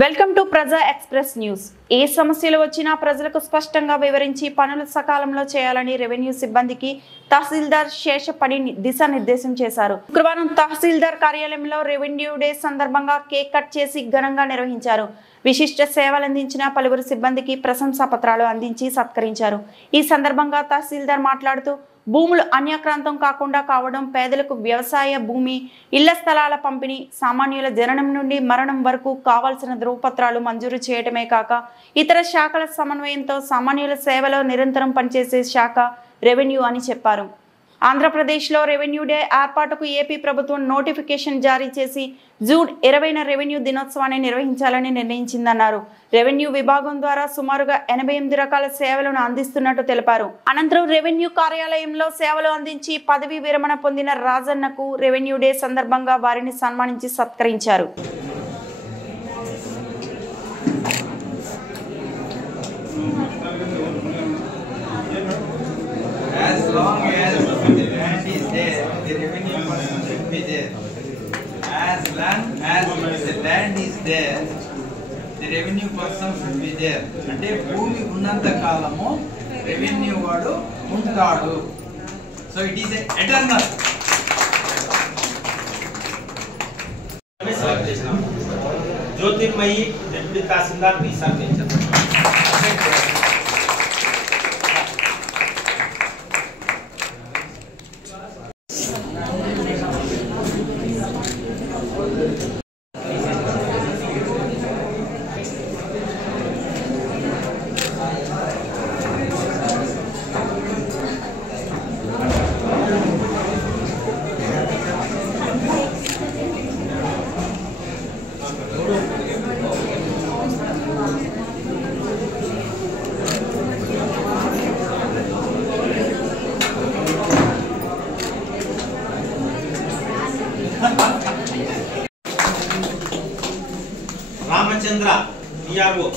Welcome to ప్రజా express news. ఏ సమస్యలు వచ్చినా ప్రజలకు స్పష్టంగా వివరించి పనులు సకాలంలో చేయాలని రెవెన్యూ సిబ్బందికి తహసీల్దార్ శేషపడి దిశానిర్దేశం చేశారు. శుక్రవారం తహసీల్దార్ కార్యాలయంలో రెవెన్యూ డే సందర్భంగా కేక్ కట్ చేసి ఘనంగా నిర్వహించారు. విశిష్ట సేవలందించిన పలువురు సిబ్బందికి ప్రశంసా పత్రాలు అందించి సత్కరించారు. ఈ సందర్భంగా తహసీల్దార్ మాట్లాడుతూ భూములు అన్యాక్రాంతం కాకుండా కావడం, పేదలకు వ్యవసాయ భూమి, ఇళ్ల స్థలాల పంపిణీ, సామాన్యుల జననం నుండి మరణం వరకు కావాల్సిన ధృవపత్రాలు మంజూరు చేయటమే కాక ఇతర శాఖల సమన్వయంతో సామాన్యుల సేవలో నిరంతరం పనిచేసే శాఖ రెవెన్యూ అని చెప్పారు. ఆంధ్రప్రదేశ్లో రెవెన్యూ డే ఏర్పాటుకు ఏపీ ప్రభుత్వం నోటిఫికేషన్ జారీ చేసి జూన్ 20న రెవెన్యూ దినోత్సవాన్ని నిర్వహించాలని నిర్ణయించిందన్నారు. రెవెన్యూ విభాగం ద్వారా సుమారుగా 88 రకాల సేవలను అందిస్తున్నట్టు తెలిపారు. అనంతరం రెవెన్యూ కార్యాలయంలో సేవలు అందించి పదవీ విరమణ పొందిన రాజన్నకు రెవెన్యూ డే సందర్భంగా వారిని సన్మానించి సత్కరించారు. As long as the land is there, the revenue person should be there. అంటే భూమి ఉన్నంత కాలము రెవెన్యూ వాడు ఉంటాడు. So it is eternal. Jyothirmayi deputy tahsildar బి సర్పంచ్. రామచంద్ర విఆర్ఓ.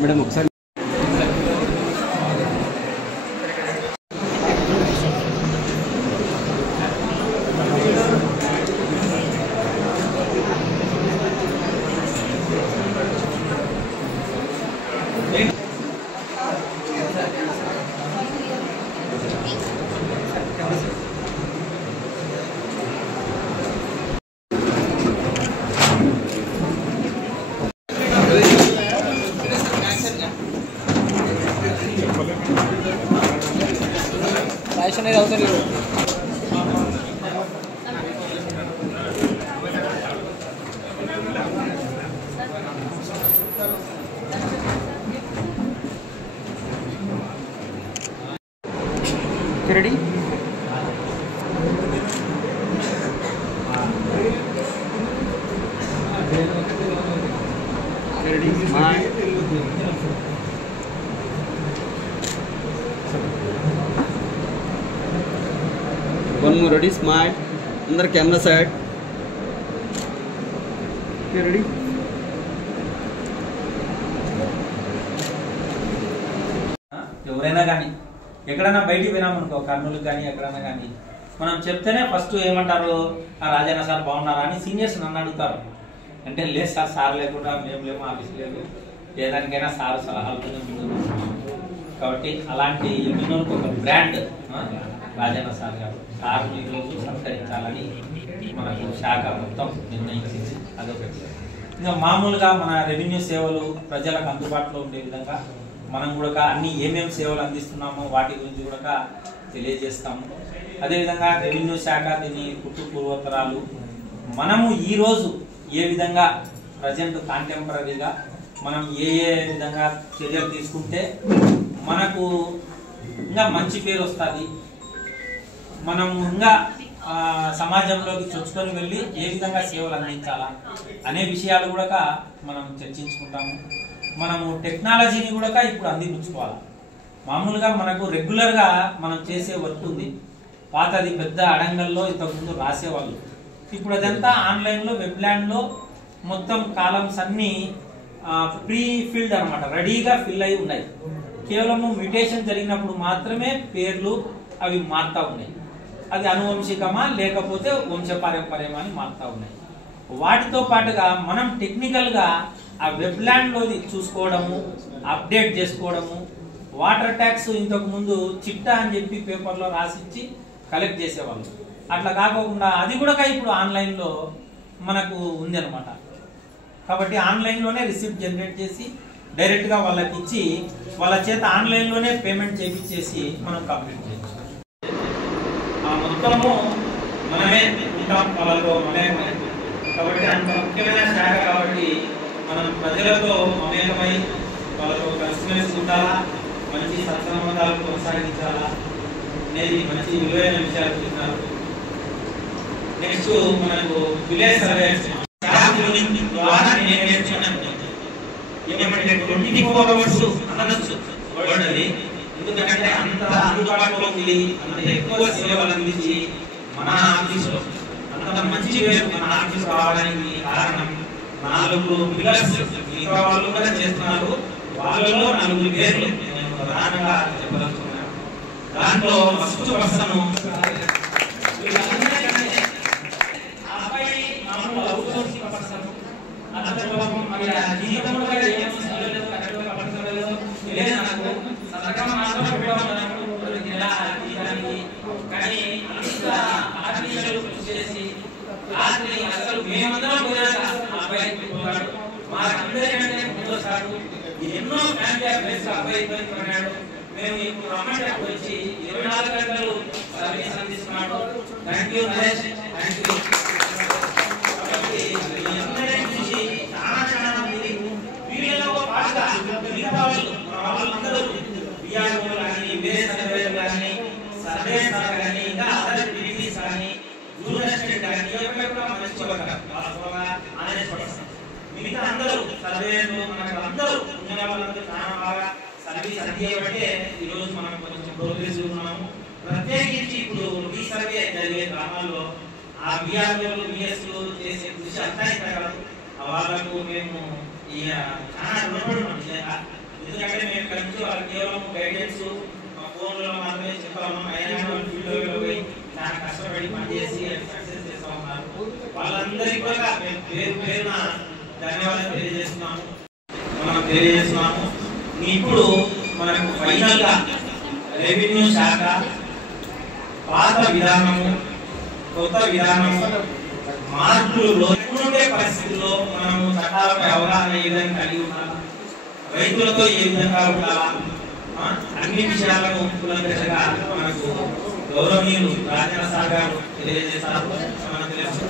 మేడం ఒకసారి అనేది అవసరం లేదు. Ready ready One more ready, smile. Under camera side. Okay, ready? ఎవరైనా కానీ ఎక్కడైనా బయటికి పోయినామనుకో, కర్నూలు కానీ ఎక్కడైనా కానీ మనం చెప్తేనే ఫస్ట్ ఏమంటారు, ఆ రాజన్న సార్ బాగున్నారా అని సీనియర్స్ నన్ను అడుగుతారు. అంటే లేదు సార్, సార్ లేకుండా మేము లేము, ఆఫీస్ లేదు, ఏదానికైనా సార్ సలహాలతోనే ముందు. కాబట్టి అలాంటి ఎన్నోకి ఒక బ్రాండ్ రాజన్న సార్ గారు. సార్ ఈరోజు సత్కరించాలని మనకు శాఖ మొత్తం నిర్ణయించింది. అదొకటి. ఇంకా మామూలుగా మన రెవెన్యూ సేవలు ప్రజలకు అందుబాటులో ఉండే విధంగా మనం కూడా అన్ని ఏమేమి సేవలు అందిస్తున్నామో వాటి గురించి కూడా తెలియజేస్తాము. అదేవిధంగా రెవెన్యూ శాఖ దీని పుట్టు పూర్వోత్తరాలు, మనము ఈరోజు ఏ విధంగా ప్రజెంట్ కాంటెంపరీగా మనం ఏ విధంగా చర్యలు తీసుకుంటే మనకు ఇంకా మంచి పేరు వస్తుంది, మనం ఇంకా సమాజంలోకి చొచ్చుకొని వెళ్ళి ఏ విధంగా సేవలు అందించాలా అనే విషయాలు కూడా మనం చర్చించుకుంటాము. మనము టెక్నాలజీని కూడా ఇప్పుడు అందిపుచ్చుకోవాలి. మామూలుగా మనకు రెగ్యులర్గా మనం చేసే వర్క్ ఉంది. పాతది పెద్ద అడంగల్లో ఇంతకుముందు రాసేవాళ్ళు. ఇప్పుడు అదంతా ఆన్లైన్లో వెబ్లాండ్లో మొత్తం కాలమ్స్ అన్నీ ప్రీ ఫిల్డ్ అనమాట, రెడీగా ఫిల్ అయి ఉన్నాయి. కేవలము మ్యూటేషన్ జరిగినప్పుడు మాత్రమే పేర్లు అవి మారుతూ ఉన్నాయి. అది అనువంశికమా లేకపోతే వంశపారంపర్యమా అని మారుతూ ఉన్నాయి. వాటితో పాటుగా మనం టెక్నికల్గా ఆ వెబ్లాండ్లోది చూసుకోవడము, అప్డేట్ చేసుకోవడము. వాటర్ ట్యాక్స్ ఇంతకు ముందు చిట్టా అని చెప్పి పేపర్లో రాసిచ్చి కలెక్ట్ చేసేవాళ్ళు. అట్లా కాకుండా అది కూడా ఇప్పుడు ఆన్లైన్లో మనకు ఉంది అనమాట. కాబట్టి ఆన్లైన్లోనే రిసిప్ట్ జనరేట్ చేసి డైరెక్ట్గా వాళ్ళకి ఇచ్చి వాళ్ళ చేత ఆన్లైన్లోనే పేమెంట్ చేపించేసి మనం కంప్లీట్ చేయొచ్చు. ఆ మొత్తము మనమే ఉంటాం వాళ్ళతో మమేకమై. కాబట్టి అంత ముఖ్యమైన శాఖ కాబట్టి మనం ప్రజలతో మమేకమై వాళ్ళతో కలిసిమెలిసి ఉండాలా, మంచి సత్సంబంధాలు కొనసాగించాలా అనేది మంచి విలువైన విషయాలు చెప్తున్నారు. నెక్స్ట్ మనకు విలేజ్ సర్వేస్ ద్వారా నేను నేర్చుకున్నాను ఏమంటే 24 hours అనొచ్చు వర్డ్ అది. ఎందుకంటే అంత అందుబాటులో ఉంది, అంత ఎక్కువ సేవలు అందించి మన ఆఫీసులో అంత మంచి పేరు మన ఆఫీస్ రావడానికి కారణం 4 పిల్లర్స్. మిగతా వాళ్ళు కూడా చేస్తున్నారు, వాళ్ళలో 4 పేర్లు నేను ప్రధానంగా చెప్పదలుచుకున్నాను. దాంట్లో ఫస్ట్ పర్సన్ ఎన్నో ఫ్యామిలీ అఫైర్స్ అబ్బాయి ఇబ్బంది పడ్డాడు. మేము ఇప్పుడు రమ్మంటే వచ్చి 24 గంటలు సర్వీస్ అందిస్తున్నాడు. Thank you Naresh, thank you. కాబట్టి అందరినీ చూసి చాలా మంది వీళ్ళలో పాటుగా మిగతా వాళ్ళందరూ బిఆర్ఓలు కానీ, విలేజ్ సర్వేలు కానీ, సర్వే సార్ కానీ, ఇంకా అదర్ డిగ్రీస్ కానీ, జూనియర్ అసిస్టెంట్ కానీ ఎవరైనా మంచి వాస్తవంగా ఆనెస్ట్ పర్సన్. మిగతా అందరూ సర్వేలు మనకు అందరూ ఉన్న వాళ్ళందరూ చాలా బాగా సర్వీస్ అందించబట్టే ఈరోజు మనం కొంచెం ప్రోగ్రెస్ ఉన్నాము. ప్రత్యేకించి ఇప్పుడు ఈ సర్వే జరిగే గ్రామాల్లో ఆ బిఆర్ఓలు బిఎస్లు చేసే కృషి అంతా కాదు. వాళ్ళకు మేము చాలా రుణపడి ఉన్నాం నిజంగా. ఎందుకంటే మేము ఇక్కడ నుంచి వాళ్ళకి కేవలం గైడెన్స్ ఫోన్లో మాత్రమే చెప్పాము. అయినా వాళ్ళు ఫీల్డ్లో పోయి చాలా కష్టపడి పనిచేసి సక్సెస్ చేస్తూ ఉన్నారు. వాళ్ళందరికీ కూడా మేము పేరు పేరున ధన్యవాదాలు తెలియజేస్తున్నాము. ఇప్పుడు మనకు ఫైనల్ గా రెవెన్యూ శాఖ పాత విధానము, కొత్త విధానము, మార్పులు ఉండే పరిస్థితుల్లో మనము చట్టాలపై అవగాహన ఏ విధంగా కలిగి ఉండాలా, రైతులతో ఏ విధంగా ఉండాలా, అన్ని విషయాలను కూలంకషంగా మనకు గౌరవనీయులు రాజేంద్ర సార్ గారు తెలియజేస్తారు. మనకు తెలుసు.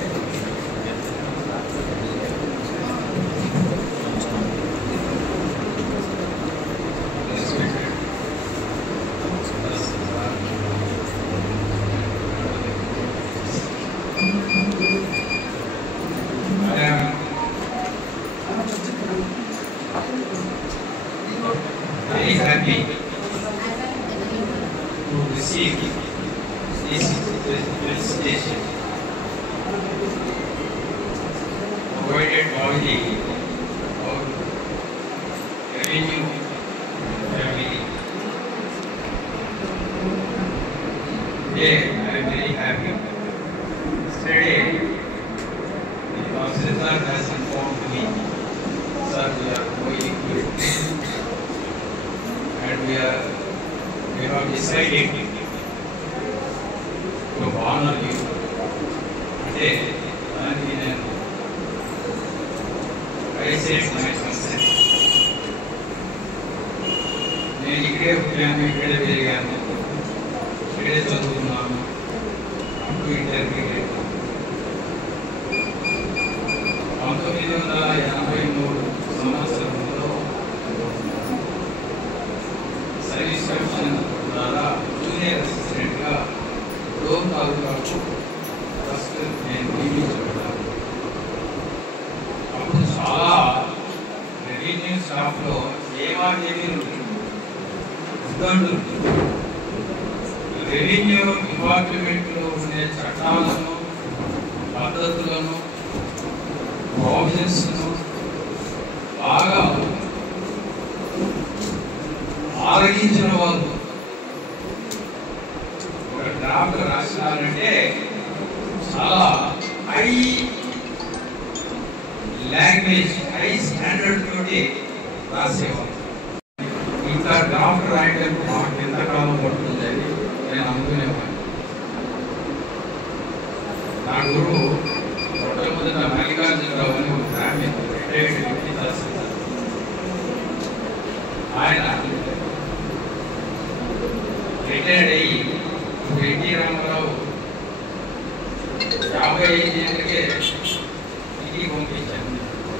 Very happy to receive this felicitation provided by the revenue family. Today I am very happy. Yesterday the professor has informed me, sir, we are going to and we have decided to honor you today. And I said my consent. నేను ఇక్కడే పుట్టాను, ఇక్కడే పెరిగాను, ఇక్కడే చదువుకున్నాను, అప్పుడు intermediate. 1983 సంవత్సరంలో service commission ద్వారా జూనియర్ అసిస్టెంట్గా డోమ్ తాలూకాకు ఇబ్బందులు రెవెన్యూ డిపార్ట్మెంట్లో ఉండే చట్టాలను పద్ధతులను ప్రావిజన్స్ను బాగా ఆరగించిన వాళ్ళు ఒక డ్రాఫ్ట్ రాసినారంటే చాలా హై లాంగ్వేజ్ హై స్టాండర్డ్ తోటి రాసేవాళ్ళు. ఇంత డ్రాఫ్ట్ రాయడం మాకు ఎంతకాలం పడుతుంది అని నేను అనుకునేవాడిని. నా గురువు మొట్టమొదట మల్లికార్జునరావు అని ఒక ఫ్యామిలీ ఆయన రిటైర్డ్ అయ్యి ఎన్టీ రామారావు 55 ఏళ్ళకే ఇంటికి పంపించాను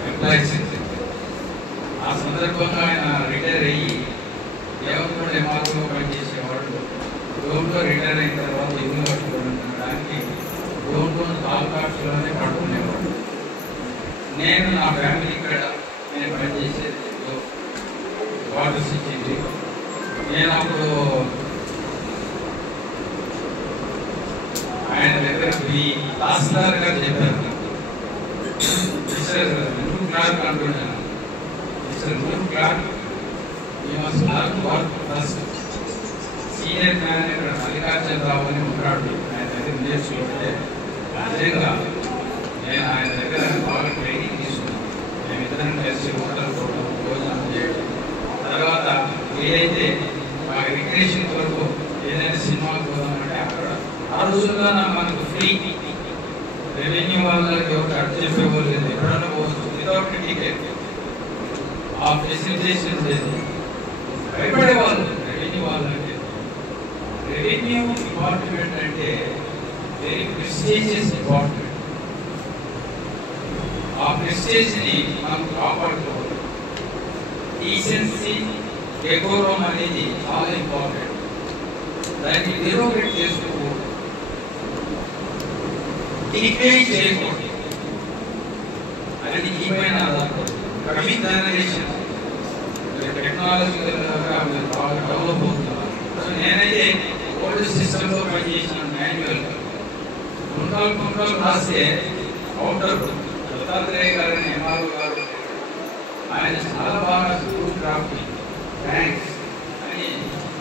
ఎంప్లాయీస్. ఆ సందర్భంగా ఆయన రిటైర్ అయ్యి దేవతలో ఎంఆర్ఓ పనిచేసేవాడు. రోడ్లో రిటైర్ అయిన తర్వాత ఇల్లు కట్టుకోవడానికి రోడ్లో తాలూకాక్షలోనే పడుకునేవాడు. నేను నా ఫ్యామిలీ ఇక్కడ నేను పనిచేసేది వాటర్ సిటీ. నేను అప్పుడు ఆయన దగ్గర తహసీల్దార్ గారు చెప్పారు, మిస్టర్ న్యూ క్లార్క్ అంటున్నాను, mister new clerk you must learn work first. Senior man ఇక్కడ మల్లికార్జునరావు అని ఉంటాడు, ఆయన దగ్గర నేర్చుకుంటే నిజంగా నేను ఆయన దగ్గర బాగా ట్రైనింగ్ తీసుకున్నాను. మేమిద్దరం కలిసి హోటల్ పోవడం, భోజనం చేయడం, తర్వాత ఏదైతే మా రిక్రియేషన్ కొరకు ఏదైనా సినిమాకి పోదామంటే అక్కడ ఆ రోజుల్లో మనకు ఫ్రీ రెవెన్యూ వాళ్ళకి ఒక అర్థం చెప్పేవాళ్ళు లేదు, ఎప్పుడన్నా పోవచ్చు వితౌట్ టికెట్. ఆ ఫెసిలిటేషన్ లేదు, భయపడేవాళ్ళు రెవెన్యూ వాళ్ళంటే. రెవెన్యూ డిపార్ట్మెంట్ అంటే వెరీ ప్రెస్టీజియస్ డిపార్ట్మెంట్. ఆ ప్రెస్టేజ్ని మనం కాపాడుకోవాలి. డీసెన్సీ డెకోరం అనేది చాలా ఇంపార్టెంట్. దాన్ని డెరోగేట్ చేసుకోకూడదు, డిగ్రేడ్ చేయకూడదు. అది ఈ పైన కమింగ్ జనరేషన్ టెక్నాలజీ బాగా డెవలప్ అవుతున్నారు. సో నేనైతే ఓల్డ్ సిస్టంలో పనిచేసిన మాన్యువల్ కుంటలు రాస్తే అవుటర్ దత్తాత్రేయ గారిని ఎంఆర్ఓ గారు ఆయన చాలా బాగా స్కూల్ డ్రాఫ్ట్ థ్యాంక్స్ అని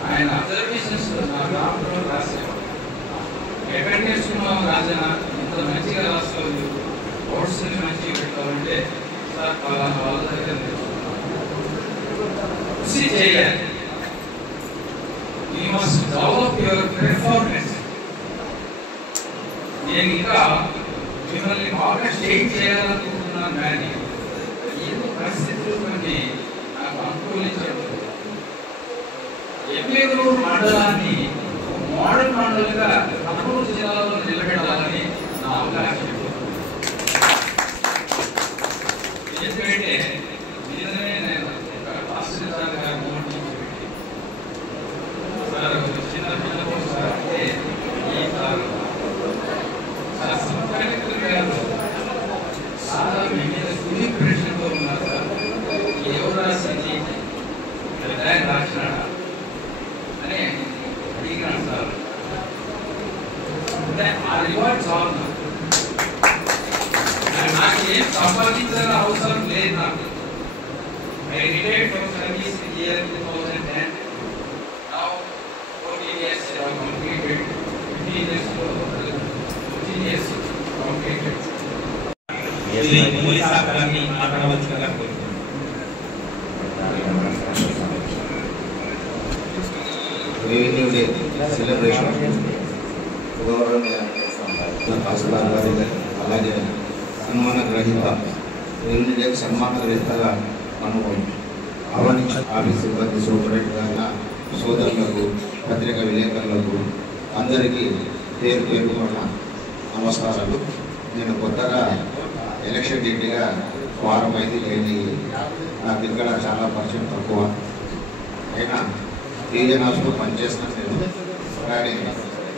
ఆయన అబ్జర్వేషన్స్ నా డ్రాఫ్ట్లో రాసేవాడు. ఎక్కడ నేర్చుకున్నావు రాజన, ఇంత మంచిగా రాస్తావు, ఓట్స్ని మంచిగా పెట్టాలంటే సార్ పలానా వాళ్ళ దగ్గర నేర్చుకున్నాను. కృషి చేయాలి. You must develop your performance. నేను ఇంకా మిమ్మల్ని బాగా స్టేట్ చేయాలనుకుంటున్నాను, కానీ ఏదో పరిస్థితులు కొన్ని నాకు అనుకూలించడం. ఎమ్మెగూరు మండలాన్ని మోడల్ మండలిగా కర్నూలు జిల్లాలో నిలబెట్టాలని నా అవకాశం. ఎందుకంటే నిజమే నేను తహసీల్దార్ గారు నోటించి సార్ చిన్న పిల్లలు సార్ అంటే ఈ సార్ కలెక్టర్ గారు సార్ మీ మీద ఫుల్ ప్రెషర్లో ఉన్నారు సార్, ఎవరు రాసింది ఆయన రాసినాడా అని అడిగినాడు సార్. అంటే ఆ రివార్డ్ చాలు, నాకు ఏం సంపాదించాలని అవసరం లేదు. నాకు I retired from service in year 2010. Now 14 years I have completed. 15 years completed. Police ఆఫీసర్ని మాట్లాడవలసిందిగా కోరుతున్నాను. రెవెన్యూ డే సెలబ్రేషన్ గౌరవనీయ తహసీల్దార్ గారి అలాగే సన్మాన గ్రహీత రెవెన్యూ డే సన్మాన గ్రహీతగా మనము ఆహ్వానించిన ఆఫీస్ సిబ్బంది సూపరింటెండెంట్ సోదరులకు పత్రికా విలేకరులకు అందరికీ పేరు పేరుకున్న నమస్కారాలు. నేను కొత్తగా ఎలక్షన్ డ్యూటీగా వారం అయితే లేని నాకు ఇక్కడ చాలా పరిచయం తక్కువ, అయినా రీజన్ ఆఫ్లో పనిచేస్తాను నేను. కానీ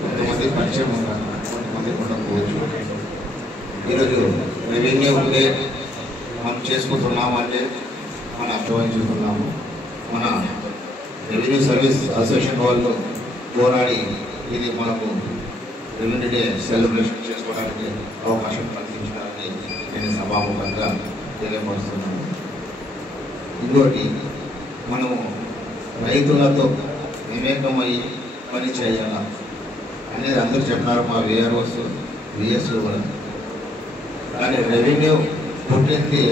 కొంతమంది పరిచయం ఉంటాను, కొంతమంది ఉండకపోవచ్చు. ఈరోజు రెవెన్యూ ఉండే మనం చేసుకుంటున్నాము అంటే మనం అభివహించుకున్నాము. మన రెవెన్యూ సర్వీస్ అసోసియేషన్ వాళ్ళు పోరాడి ఇది మనకు రెవెన్యూ డే సెలబ్రేషన్ చేసుకోవడానికి అవకాశం కల్పించడానికి నేను సభాముఖంగా తెలియపరుస్తున్నాను. ఇంకోటి, మనము రైతులతో వివేకమయ్యి పని చేయాలా అనేది అందరూ చెప్పినారు, మా విఆర్ఓస్ విఎస్ఓ కూడా. కానీ రెవెన్యూ పుట్టింది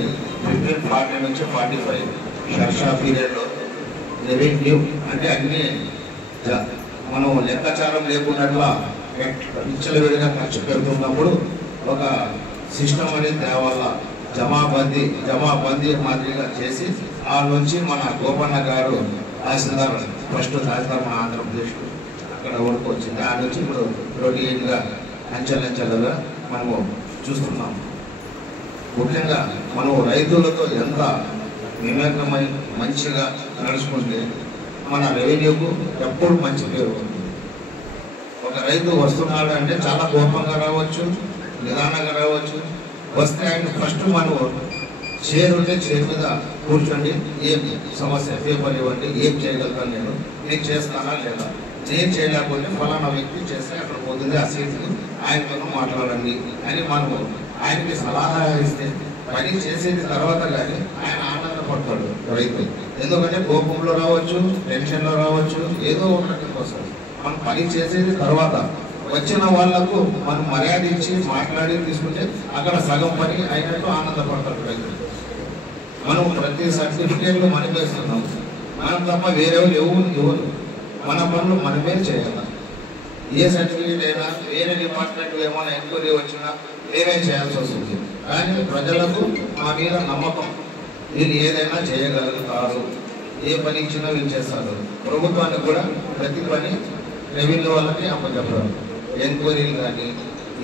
1540 నుంచి 45 షర్షా పీరియడ్లో. రెవెన్యూ అంటే అన్ని మనం లెక్కాచారం లేకుండా విచ్చలవిడిగా ఖర్చు పెడుతున్నప్పుడు ఒక సిస్టమ్ అనేది తేవాల, జమాబందీ మాదిరిగా చేసి ఆ నుంచి మన గోపన్న గారు తహసీల్దార్ ఫస్ట్ తహసీల్దార్ మన ఆంధ్రప్రదేశ్ అక్కడ వరకు వచ్చింది. ఆ నుంచి ఇప్పుడు రొటీన్గా అంచెలంచెలుగా మనము చూస్తున్నాం. ముఖ్యంగా మనం రైతులతో ఎంత వివేకమై మంచిగా నడుచుకుంటే మన రెవెన్యూకు ఎప్పుడు మంచి పేరు ఉంది. ఒక రైతు వస్తున్నాడు అంటే చాలా కోపంగా రావచ్చు, నిదానంగా రావచ్చు. వస్తే ఆయన ఫస్ట్ మనం చైర్ ఉంటే చైర్ మీద కూర్చోండి, ఏం సమస్య పేపర్ ఇవ్వండి, ఏం చేయగలుగుతాను నేను చేస్తానా లేదా, నేను చేయలేకపోతే ఫలానా వ్యక్తి చేస్తే అక్కడ పోతుంది, ఆ సీట్కి ఆయనతో మాట్లాడండి అని మనము ఆయనకి సలహా ఇస్తే పని చేసేది తర్వాత కానీ ఆయన ఆనందపడతాడు రైతు. ఎందుకంటే కోపంలో రావచ్చు, టెన్షన్లో రావచ్చు, ఏదో ఒకటి కోసం మనం పని చేసేది తర్వాత వచ్చిన వాళ్లకు మనం మర్యాద ఇచ్చి మాట్లాడి తీసుకుంటే అక్కడ సగం పని అయినట్టు ఆనందపడతాడు రైతు. మనం ప్రతి సర్టిఫికేట్లు మనమే ఇస్తున్నాం, మనం తప్ప వేరే ఎవరు మన పనులు మనమే చేయాలి. ఏ సర్టిఫికేట్ అయినా వేరే డిపార్ట్మెంట్ ఏమైనా ఎంక్వైరీ వచ్చినా మేమే చేయాల్సి వస్తుంది. కానీ ప్రజలకు మా మీద నమ్మకం, వీళ్ళు ఏదైనా చేయగలుగుతారు, ఏ పని ఇచ్చినా వీళ్ళు చేస్తారు. ప్రభుత్వానికి కూడా ప్రతి పని రెవెన్యూ వాళ్ళకి అప్పచెప్పారు, ఎంక్వైరీలు కానీ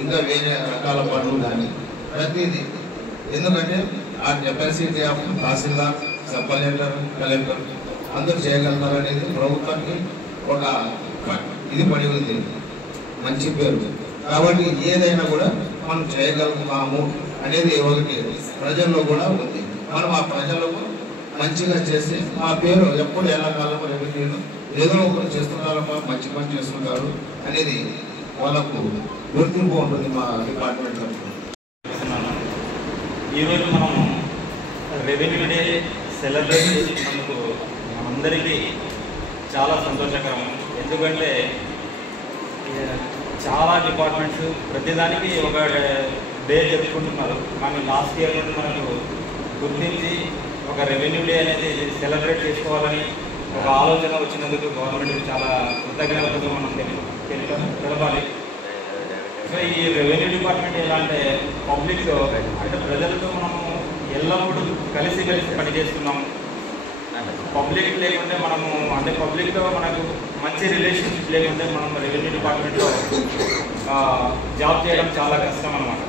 ఇంకా వేరే రకాల పనులు కానీ ప్రతిదీ. ఎందుకంటే ఆ capacity of tahsildar, sub collector అందరూ చేయగలుగుతారు అనేది ప్రభుత్వానికి ఒక ఇది పడి ఉంది, మంచి పేరు. కాబట్టి ఏదైనా కూడా మనం చేయగలుగుతాము అనేది ఒకటి ప్రజల్లో కూడా ఉంది. మనం ఆ ప్రజలకు మంచిగా చేసి మా పేరు ఎప్పుడు ఎల్లకాలం రెవెన్యూలో ఏదో ఒకరు చేస్తున్నారమ్మా, మంచి పని చేస్తున్నారు అనేది వాళ్ళకు గుర్తింపు ఉంటుంది మా డిపార్ట్మెంట్లో. ఈరోజు మనం రెవెన్యూ డే సెలబ్రేట్ చేసినందుకు మనందరికీ చాలా సంతోషకరం. ఎందుకంటే చాలా డిపార్ట్మెంట్స్ ప్రతిదానికి ఒక డే జరుపుకుంటున్నారు. కానీ లాస్ట్ ఇయర్ నుండి మనకు గుర్తించి ఒక రెవెన్యూ డే అనేది సెలబ్రేట్ చేసుకోవాలని ఒక ఆలోచన వచ్చినందుకు గవర్నమెంట్కి చాలా కృతజ్ఞతలు మనం తెలపాలి. సో ఈ రెవెన్యూ డిపార్ట్మెంట్ ఎలా అంటే పబ్లిక్ అంటే ప్రజలతో మనము ఎల్లప్పుడూ కలిసి పనిచేస్తున్నాము. పబ్లిక్ లేకుంటే మనము అంటే పబ్లిక్తో మనకు మంచి రిలేషన్షిప్ లేకుంటే మనం రెవెన్యూ డిపార్ట్మెంట్లో జాబ్ చేయడం చాలా కష్టం అన్నమాట.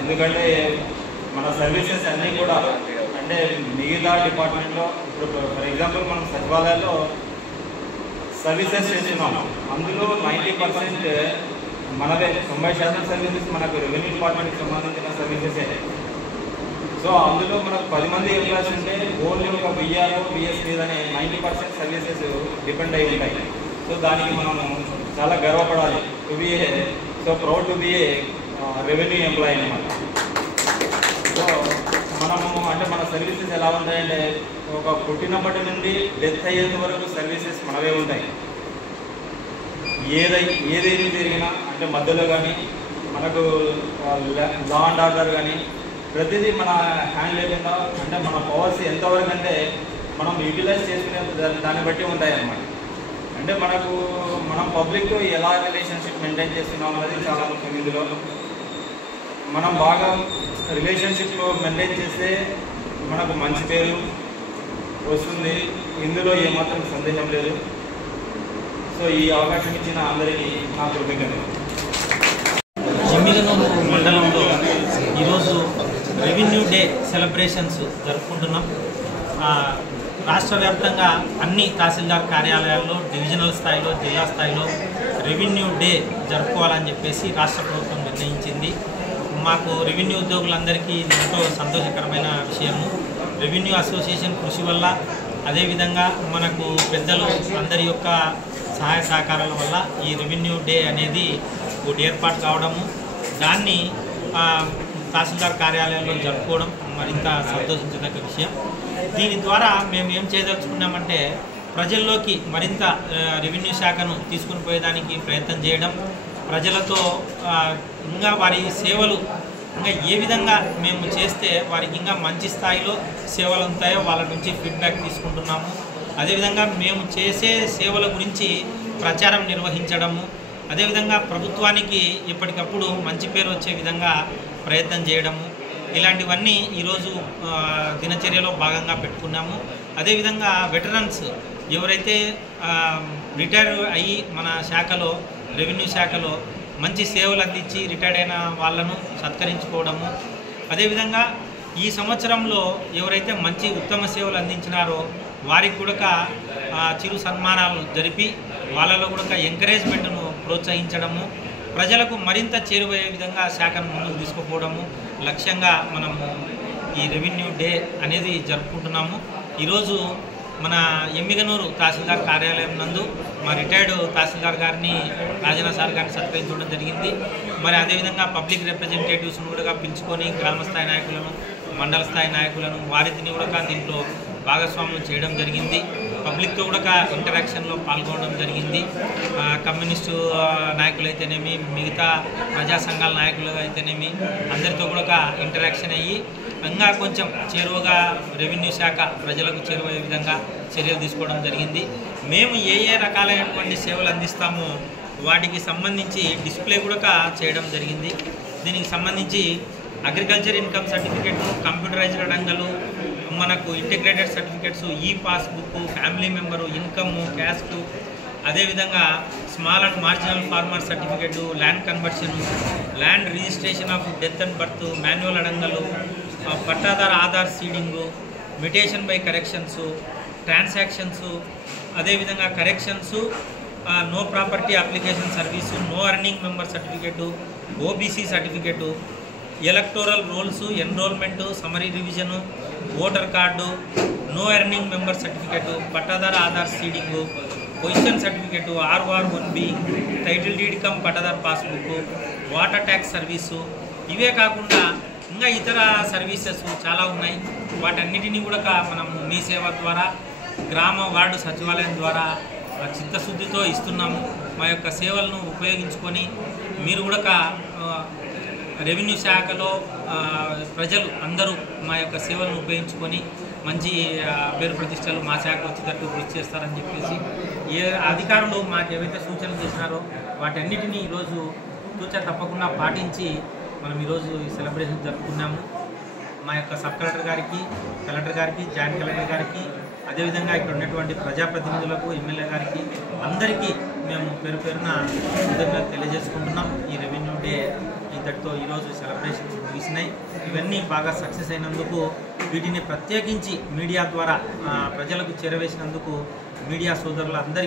ఎందుకంటే మన సర్వీసెస్ అన్నీ కూడా అంటే మిగతా డిపార్ట్మెంట్లో ఇప్పుడు ఫర్ ఎగ్జాంపుల్ మనం సచివాలయాల్లో సర్వీసెస్ చేస్తున్నాం, అందులో 90% మనదే, 90% సర్వీసెస్ మనకు రెవెన్యూ డిపార్ట్మెంట్కి సంబంధించిన సర్వీసెసే. సో అందులో మనకు 10 మంది ఎంప్లాయీస్ ఉంటే ఓన్లీ ఒక విఆర్ఓ విఎస్ మీదనే 90% సర్వీసెస్ డిపెండ్ అయి ఉంటాయి. సో దానికి మనము చాలా గర్వపడాలి. To be so proud to be revenue employee అన్నమాట. సో మనము అంటే మన సర్వీసెస్ ఎలా ఉంటాయంటే ఒక పుట్టినప్పటి నుండి డెత్ అయ్యేంత వరకు సర్వీసెస్ మనవే ఉంటాయి. ఏదేమి జరిగినా అంటే మధ్యలో కానీ మనకు లా అండ్ ఆర్డర్ కానీ ప్రతిదీ మన హ్యాండ్ లేకుండా అంటే మన పవర్స్ ఎంతవరకు అంటే మనం యూటిలైజ్ చేసుకునే దాన్ని బట్టి ఉంటాయి అన్నమాట. అంటే మనం పబ్లిక్తో ఎలా రిలేషన్షిప్ మెయింటైన్ చేస్తున్నాం అనేది చాలా ముఖ్యం. ఇందులో మనం బాగా రిలేషన్షిప్ మెయింటైన్ చేస్తే మనకు మంచి పేరు వస్తుంది, ఇందులో ఏమాత్రం సందేహం లేదు. సో ఈ అవకాశం ఇచ్చిన అందరికీ నా కృతజ్ఞతలు. ఎమ్మిగనూరు మండలంలో ఈరోజు రెవెన్యూ డే సెలబ్రేషన్స్ జరుపుకుంటున్నాం. రాష్ట్ర వ్యాప్తంగా అన్ని తహసీల్దార్ కార్యాలయాల్లో డివిజనల్ స్థాయిలో జిల్లా స్థాయిలో రెవెన్యూ డే జరుపుకోవాలని చెప్పేసి రాష్ట్ర ప్రభుత్వం నిర్ణయించింది. మాకు రెవెన్యూ ఉద్యోగులందరికీ ఎంతో సంతోషకరమైన విషయము. రెవెన్యూ అసోసియేషన్ కృషి వల్ల అదేవిధంగా మనకు పెద్దలు అందరి యొక్క సహాయ సహకారాల వల్ల ఈ రెవెన్యూ డే అనేది ఒకటి ఏర్పాటు కావడము, దాన్ని తహసీల్దార్ కార్యాలయంలో జరుపుకోవడం మరింత సంతోషించదగ్గ విషయం. దీని ద్వారా మేము ఏం చేయదలుచుకున్నామంటే ప్రజల్లోకి మరింత రెవెన్యూ శాఖను తీసుకుని పోయేదానికి ప్రయత్నం చేయడం, ప్రజలతో ఇంకా వారి సేవలు ఇంకా ఏ విధంగా మేము చేస్తే వారికి ఇంకా మంచి స్థాయిలో సేవలు ఉంటాయో వాళ్ళ నుంచి ఫీడ్బ్యాక్ తీసుకుంటున్నాము. అదేవిధంగా మేము చేసే సేవల గురించి ప్రచారం నిర్వహించడము, అదేవిధంగా ప్రభుత్వానికి ఎప్పటికప్పుడు మంచి పేరు వచ్చే విధంగా ప్రయత్నం చేయడము, ఇలాంటివన్నీ ఈరోజు దినచర్యలో భాగంగా పెట్టుకున్నాము. అదేవిధంగా వెటరన్స్ ఎవరైతే రిటైర్ అయ్యి మన శాఖలో రెవెన్యూ శాఖలో మంచి సేవలు అందించి రిటైర్డ్ అయిన వాళ్ళను సత్కరించుకోవడము, అదేవిధంగా ఈ సంవత్సరంలో ఎవరైతే మంచి ఉత్తమ సేవలు అందించినారో వారికి కూడా చిరు సన్మానాలు జరిపి వాళ్ళలో కూడా ఎంకరేజ్మెంట్ను ప్రోత్సహించడము, ప్రజలకు మరింత చేరువయ్యే విధంగా శాఖను ముందుకు తీసుకుపోవడము లక్ష్యంగా మనము ఈ రెవెన్యూ డే అనేది జరుపుకుంటున్నాము. ఈరోజు మన ఎమ్మిగనూరు తహసీల్దార్ కార్యాలయం నందు మా రిటైర్డ్ తహసీల్దార్ గారిని రాజన్న సార్ గారిని సత్కరించడం జరిగింది. మరి అదేవిధంగా పబ్లిక్ రిప్రజెంటేటివ్స్ను కూడా పిలుచుకొని గ్రామ స్థాయి నాయకులను, మండల స్థాయి నాయకులను వారిని కూడా దీంట్లో భాగస్వామ్యం చేయడం జరిగింది. పబ్లిక్తో కూడా ఇంటరాక్షన్లో పాల్గొనడం జరిగింది. కమ్యూనిస్టు నాయకులైతేనేమి, మిగతా ప్రజా సంఘాల నాయకులు అయితేనేమి అందరితో కూడా ఇంటరాక్షన్ అయ్యి ఇంకా కొంచెం చేరువగా రెవెన్యూ శాఖ ప్రజలకు చేరువయ్యే విధంగా చర్యలు తీసుకోవడం జరిగింది. మేము ఏ రకాలైనటువంటి సేవలు అందిస్తామో వాటికి సంబంధించి డిస్ప్లే కూడా చేయడం జరిగింది. దీనికి సంబంధించి అగ్రికల్చర్ ఇన్కమ్ సర్టిఫికేట్, కంప్యూటరైజ్డ్ రంగాలు, మనకు integrated certificates, e passbook, family member, income, caste, అదేవిధంగా small and marginal farmer certificate, land conversion, land registration of death and birth, manual అడంగలు, పట్టాదార Aadhaar seeding, mutation by corrections, transactions, అదేవిధంగా corrections, no property application service, no earning member certificate, OBC certificate, electoral rolls, enrolment, summary revision, voter card, no earning member certificate, పట్టాదార Aadhaar seeding, possession certificate, RR1B, title deed cum పట్టాదార్ passbook, water tax service, ఇవే కాకుండా ఇంకా ఇతర services చాలా ఉన్నాయి. వాటన్నిటినీ కూడా మనము మీ సేవ ద్వారా గ్రామ వార్డు సచివాలయం ద్వారా చిత్తశుద్ధితో ఇస్తున్నాము. మా యొక్క సేవలను ఉపయోగించుకొని మీరు కూడా రెవెన్యూ శాఖలో ప్రజలు అందరూ మా యొక్క సేవలను ఉపయోగించుకొని మంచి పేరు ప్రతిష్టలు మా శాఖ వచ్చేటట్టు కృషి చేస్తారని చెప్పేసి ఏ అధికారులు మాకు ఏవైతే సూచనలు చేసినారో వాటన్నిటినీ ఈరోజు తూచా తప్పకుండా పాటించి మనం ఈరోజు ఈ సెలబ్రేషన్ జరుపుకున్నాము. మా యొక్క సబ్ కలెక్టర్ గారికి, కలెక్టర్ గారికి, జాయింట్ కలెక్టర్ గారికి, అదేవిధంగా ఇక్కడ ఉన్నటువంటి ప్రజాప్రతినిధులకు, ఎమ్మెల్యే గారికి అందరికీ మేము పేరు పేరున కృతజ్ఞతలు తెలియజేసుకుంటున్నాం. ఈ రెవెన్యూ డే ఇంతటితో ఈరోజు సెలబ్రేషన్స్ ముగిసినాయి. ఇవన్నీ బాగా సక్సెస్ అయినందుకు వీటిని ప్రత్యేకించి మీడియా ద్వారా ప్రజలకు చేరవేసినందుకు మీడియా సోదరులందరికీ